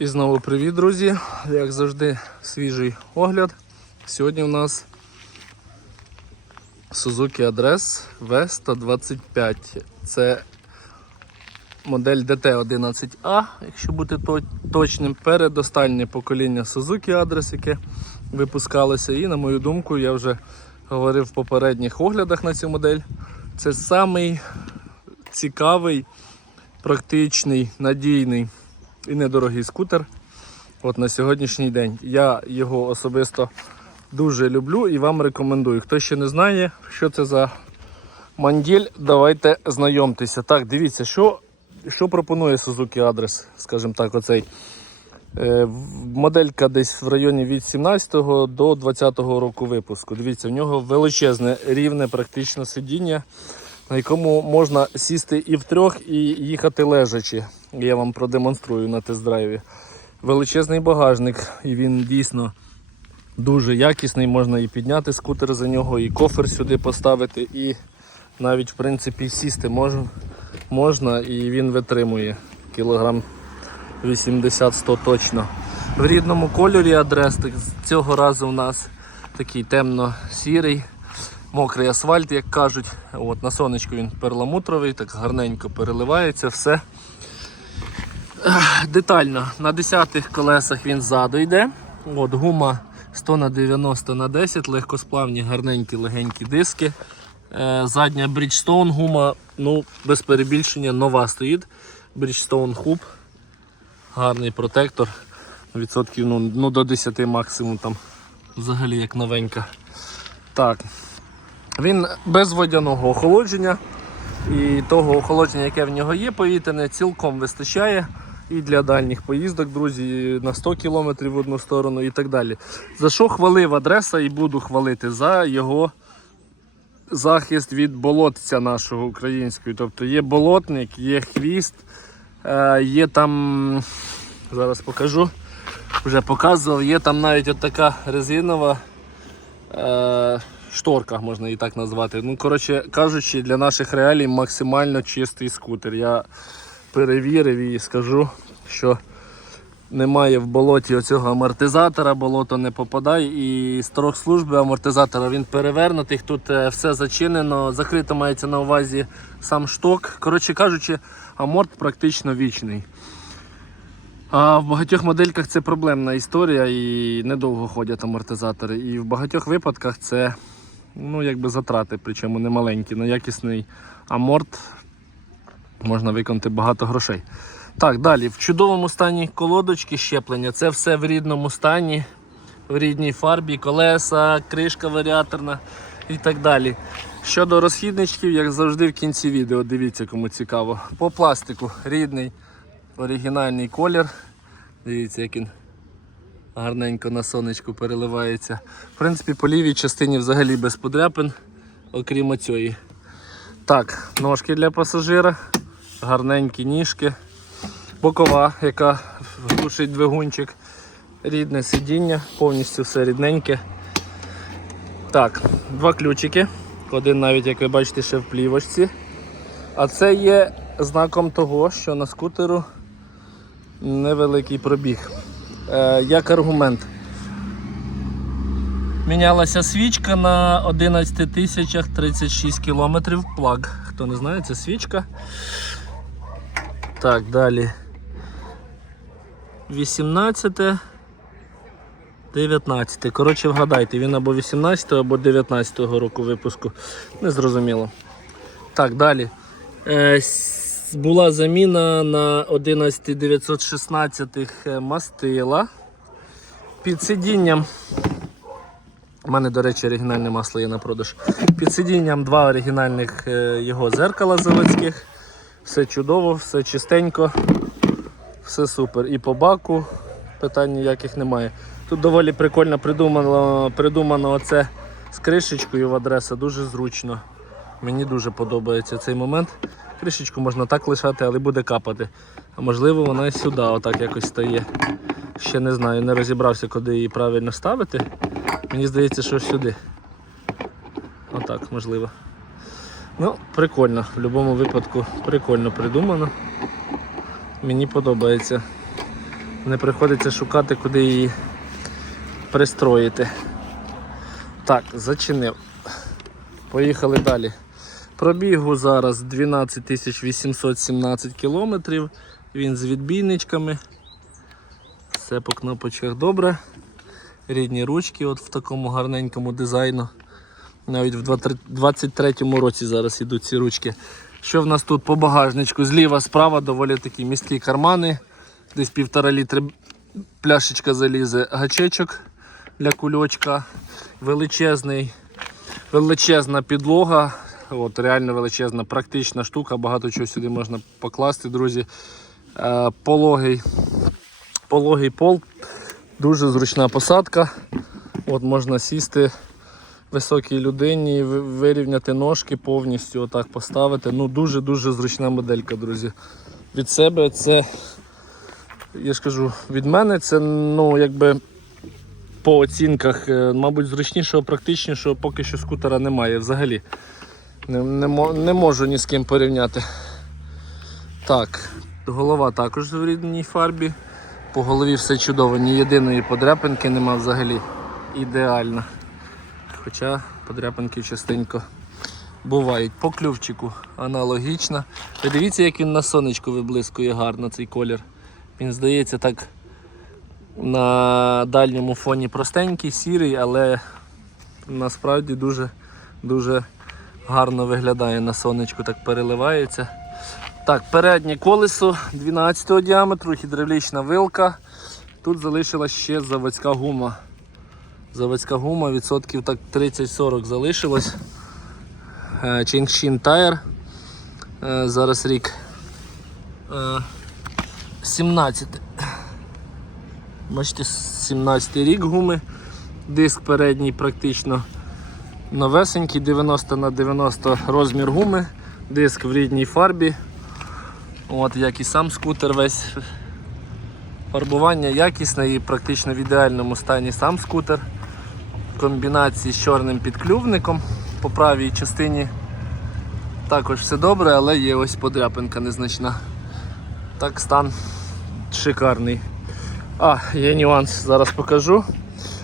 І знову привіт, друзі! Як завжди, свіжий огляд. Сьогодні у нас Suzuki Address V125. Це модель DT11A, якщо бути точним, передостальне покоління Suzuki Address, яке випускалося. І на мою думку, я вже говорив в попередніх оглядах на цю модель. Це самий цікавий, практичний, надійний і недорогий скутер. От на сьогоднішній день. Я його особисто дуже люблю і вам рекомендую. Хто ще не знає, що це за манділь, давайте знайомтеся. Так, дивіться, що, що пропонує Suzuki Адрес, скажімо так, оцей. Е, Моделька десь в районі від 17 до 20 року випуску. Дивіться, в нього величезне рівне практично сидіння, на якому можна сісти і втрьох, і їхати лежачи. Я вам продемонструю на тест-драйві. Величезний багажник, і він дійсно дуже якісний. Можна і підняти скутер за нього, і кофер сюди поставити, і навіть в принципі сісти можна, можна і він витримує кілограм 80-100 точно. В рідному кольорі адрес цього разу у нас такий темно-сірий, мокрий асфальт, як кажуть. От, на сонечку він перламутровий, так гарненько переливається все. Детально на 10 колесах він ззаду йде. От, гума 100 на 90 на 10, легкосплавні, гарненькі, легенькі диски. Е, задня Bridgestone гума, ну, без перебільшення, нова стоїть. Bridgestone Hub. Гарний протектор. Відсотків ну, ну, до 10 максимум там. Взагалі як новенька. Так. Він без водяного охолодження. І того охолодження, яке в нього є, повітряне, цілком вистачає. І для дальніх поїздок, друзі, на 100 км в одну сторону і так далі. За що хвалив адреса і буду хвалити за його захист від болотця нашого українського. Тобто є болотник, є хвіст, е, є там, зараз покажу, вже показував, є там навіть от така резинова е, шторка, можна її так назвати. Ну, коротше кажучи, для наших реалій максимально чистий скутер. Я перевірив і скажу, що немає в болоті оцього амортизатора, болото не попадає. І строк служби амортизатора він перевернутий. Тут е, все зачинено, закрито мається на увазі сам шток. Коротше кажучи, аморт практично вічний. А в багатьох модельках це проблемна історія і недовго ходять амортизатори. І в багатьох випадках це ну, якби затрати, причому не маленькі. На якісний аморт можна виконати багато грошей. Так, далі. В чудовому стані колодочки щеплення. Це все в рідному стані, в рідній фарбі, колеса, кришка варіаторна і так далі. Щодо розхідничків, як завжди в кінці відео, дивіться, кому цікаво. По пластику рідний оригінальний колір. Дивіться, як він гарненько на сонечку переливається. В принципі, по лівій частині взагалі без подряпин, окрім оцієї. Так, ножки для пасажира, гарненькі ніжки, бокова, яка глушить двигунчик, рідне сидіння, повністю все рідненьке. Так, два ключики. Один навіть, як ви бачите, ще в плівочці. А це є знаком того, що на скутеру невеликий пробіг. Е, як аргумент. Мінялася свічка на 11 тисячах 36 кілометрів. Плаг. Хто не знає, це свічка. Так, далі. 18. 19. Коротше, вгадайте, він або 18 або 19 року випуску. Незрозуміло. Так, далі. Е, була заміна на 11916 мастила. Під сидінням. У мене, до речі, оригінальне масло є на продаж. Під сидінням два оригінальних е, його зеркала заводських. Все чудово, все чистенько, все супер. І по баку питань ніяких немає. Тут доволі прикольно придумано, придумано оце з кришечкою в адреса, дуже зручно. Мені дуже подобається цей момент. Кришечку можна так лишати, але буде капати. А можливо вона і сюди отак якось стає. Ще не знаю, не розібрався, куди її правильно ставити. Мені здається, що сюди. Отак, можливо. Ну, прикольно. В будь-якому випадку прикольно придумано. Мені подобається. Не приходиться шукати, куди її пристроїти. Так, зачинив. Поїхали далі. Пробігу зараз 12 817 кілометрів. Він з відбійничками. Все по кнопочках добре. Рідні ручки от в такому гарненькому дизайну. Навіть в 23-му році зараз йдуть ці ручки. Що в нас тут по багажничку? Зліва, справа доволі такі місткі кармани. Десь півтора літри пляшечка залізе, гачечок для кульочка. Величезний, величезна підлога. От, реально величезна, практична штука, багато чого сюди можна покласти, друзі. Е, пологий, пологий пол, дуже зручна посадка. От Можна сісти високій людині, вирівняти ножки повністю, отак поставити. Ну Дуже-дуже зручна моделька, друзі. Від себе це, я ж кажу, від мене це ну, якби по оцінках, е, мабуть, зручнішого, практичнішого поки що скутера немає взагалі. Не, не, не можу ні з ким порівняти. Так, голова також в рідній фарбі. По голові все чудово, ні єдиної подряпинки нема взагалі. Ідеально. Хоча подряпинки частенько бувають. По клювчику аналогічно. Ви дивіться, як він на сонечку виблискує гарно цей колір. Він здається так на дальньому фоні простенький, сірий, але насправді дуже, дуже гарно виглядає на сонечку, так переливається. Так, переднє колесо 12 діаметру, гідравлічна вилка. Тут залишилась ще заводська гума. Заводська гума, відсотків так 30-40 залишилось. Е, Чингшін Tire. Е, Зараз рік е, 17. Бачите, 17 рік гуми. Диск передній практично новесенький, 90 на 90 розмір гуми. Диск в рідній фарбі. От, як і сам скутер весь. Фарбування якісне і практично в ідеальному стані сам скутер. Комбінації з чорним підклювником. По правій частині також все добре, але є ось подряпинка незначна. Так, стан шикарний. А, є нюанс, зараз покажу.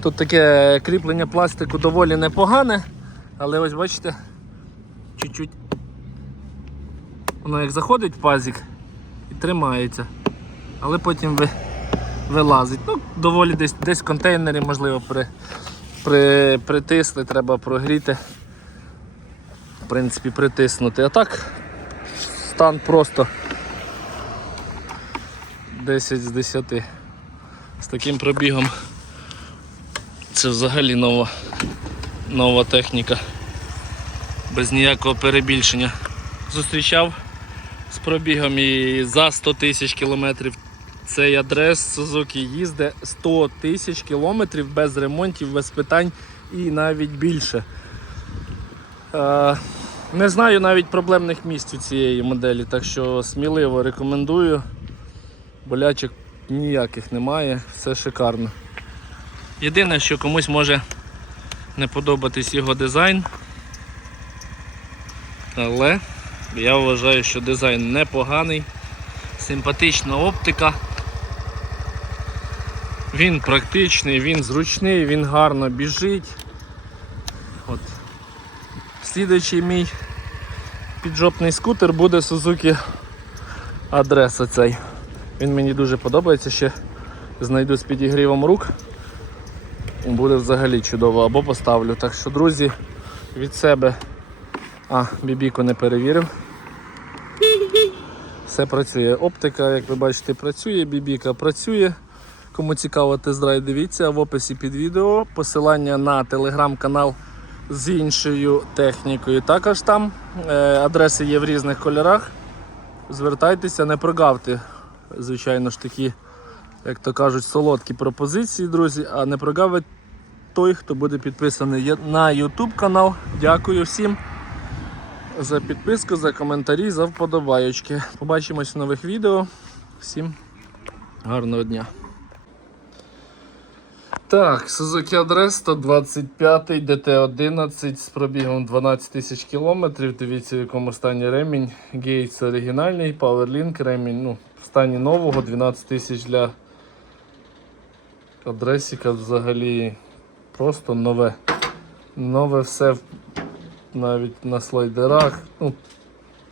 Тут таке кріплення пластику доволі непогане, але ось бачите, чуть-чуть воно як заходить в пазик і тримається, але потім ви, вилазить. Ну, доволі десь десь в контейнері, можливо, при, при, притисли, треба прогріти. В принципі, притиснути. А так, стан просто 10 з 10. З таким пробігом. Це взагалі нова, нова техніка. Без ніякого перебільшення. Зустрічав з пробігом і за 100 тисяч кілометрів. Цей адрес Suzuki їздить 100 тисяч кілометрів без ремонтів, без питань і навіть більше. Е, не знаю навіть проблемних місць у цієї моделі, так що сміливо рекомендую. Болячок ніяких немає, все шикарно. Єдине, що комусь може не подобатись його дизайн. Але я вважаю, що дизайн непоганий, симпатична оптика. Він практичний, він зручний, він гарно біжить. От. Слідуючий мій піджопний скутер буде Suzuki адреса цей. Він мені дуже подобається, ще знайду з підігрівом рук. Буде взагалі чудово або поставлю. Так що, друзі, від себе. А, бібіку не перевірив. Все працює. Оптика, як ви бачите, працює, бібіка працює. Кому цікаво тест-драйв, дивіться в описі під відео. Посилання на телеграм-канал з іншою технікою. Також там е, адреси є в різних кольорах. Звертайтеся, не прогавте. Звичайно ж такі, як то кажуть, солодкі пропозиції, друзі, а не прогавить той, хто буде підписаний на YouTube канал. Дякую всім за підписку, за коментарі, за вподобайочки. Побачимось в нових відео. Всім гарного дня. Так, Suzuki Address 125 DT11 з пробігом 12 тисяч кілометрів. Дивіться, в якому стані ремінь. Гейтс оригінальний, PowerLink ремінь ну, в стані нового 12 тисяч для адресіка взагалі просто нове. Нове все навіть на слайдерах. Ну,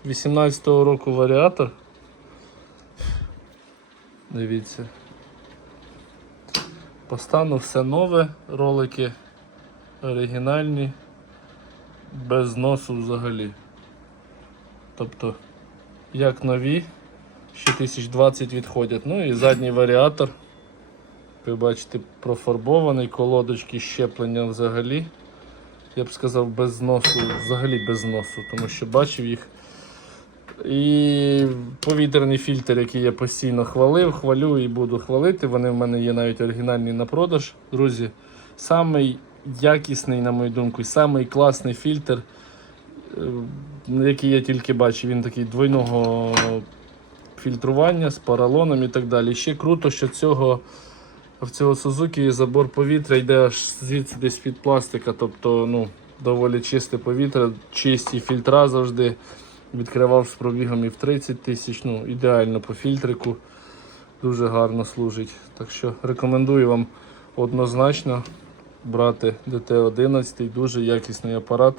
18-го року варіатор. Дивіться. По стану все нове, ролики оригінальні, без зносу взагалі. Тобто, як нові, ще 1020 відходять. Ну і задній варіатор. Ви бачите, профарбований, колодочки щеплення взагалі. Я б сказав, без зносу, взагалі без зносу, тому що бачив їх. І повітряний фільтр, який я постійно хвалив, хвалю і буду хвалити. Вони в мене є навіть оригінальні на продаж. Друзі, самий якісний, на мою думку, самий класний фільтр, е, який я тільки бачив. Він такий двойного фільтрування з поролоном і так далі. Ще круто, що цього. В цього Suzuki забор повітря йде аж звідси десь під пластика, тобто ну, доволі чисте повітря, чисті фільтра завжди. Відкривав з пробігом і в 30 тисяч, ну ідеально по фільтрику. Дуже гарно служить. Так що рекомендую вам однозначно брати ДТ-11, дуже якісний апарат.